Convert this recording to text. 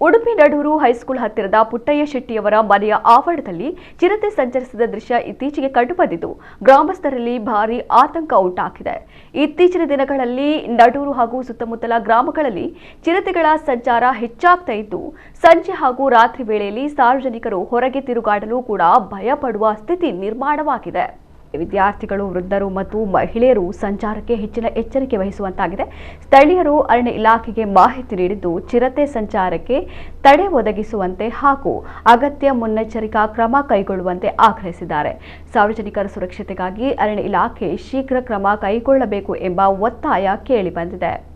Udupi Nadur high school ಹತ್ತಿರದ ಪುಟ್ಟಯ್ಯ ಶೆಟ್ಟಿಯವರ ಮನೆಯ ಆವರಣದಲ್ಲಿ ಚಿರತೆ ಸಂಚರಿಸಿದ ದೃಶ್ಯ ಇತ್ತೀಚೆಗೆ ಕಂಡುಬಂದಿದ್ದು ಗ್ರಾಮಸ್ಥರಲ್ಲಿ ಭಾರೀ ಆತಂಕ ಉಂಟಾಗಿದೆ. ಇತ್ತೀಚಿನ ದಿನಗಳಲ್ಲಿ ನಡೂರು ಹಾಗೂ ಸುತ್ತಮುತ್ತಲ ಗ್ರಾಮಗಳಲ್ಲಿ ಚಿರತೆಗಳ ಸಂಚಾರ ಹೆಚ್ಚಾಗ್ತಾ ಇದ್ದು ಸಂಜೆ ಹಾಗೂ ರಾತ್ರಿ ವೇಳೆಯಲ್ಲಿ ಸಾರ್ವಜನಿಕರು ಹೊರಗೆ ತಿರುಗಾಡಲು ಕೂಡ ಭಯಪಡುವ ಸ್ಥಿತಿ ನಿರ್ಮಾಣವಾಗಿದೆ. ವಿದ್ಯಾರ್ಥಿಗಳು, ವೃದ್ಧರು ಮತ್ತು ಮಹಿಳೆಯರು ಸಂಚಾರಕ್ಕೆ ಹೆಚ್ಚಿನ ಎಚ್ಚರಿಕೆ ವಹಿಸುವಂತಾಗಿದೆ. ಸ್ಥಳೀಯರು ಅರಣ್ಯ ಇಲಾಖೆಗೆ ಮಾಹಿತಿ ನೀಡಿದ್ದು ಚಿರತೆ ಸಂಚಾರಕ್ಕೆ ತಡೆ ಒದಗಿಸುವಂತೆ ಹಾಗೂ ಅಗತ್ಯ ಮುನ್ನೆಚ್ಚರಿಕಾ ಕ್ರಮ ಕೈಗೊಳ್ಳುವಂತೆ ಆಗ್ರಹಿಸಿದ್ದಾರೆ. ಸಾರ್ವಜನಿಕರ ಸುರಕ್ಷತೆಗಾಗಿ ಅರಣ್ಯ ಇಲಾಖೆ ಶೀಘ್ರ ಕ್ರಮ ಕೈಗೊಳ್ಳಬೇಕು ಎಂಬ ಒತ್ತಾಯ ಕೇಳಿಬಂದಿದೆ.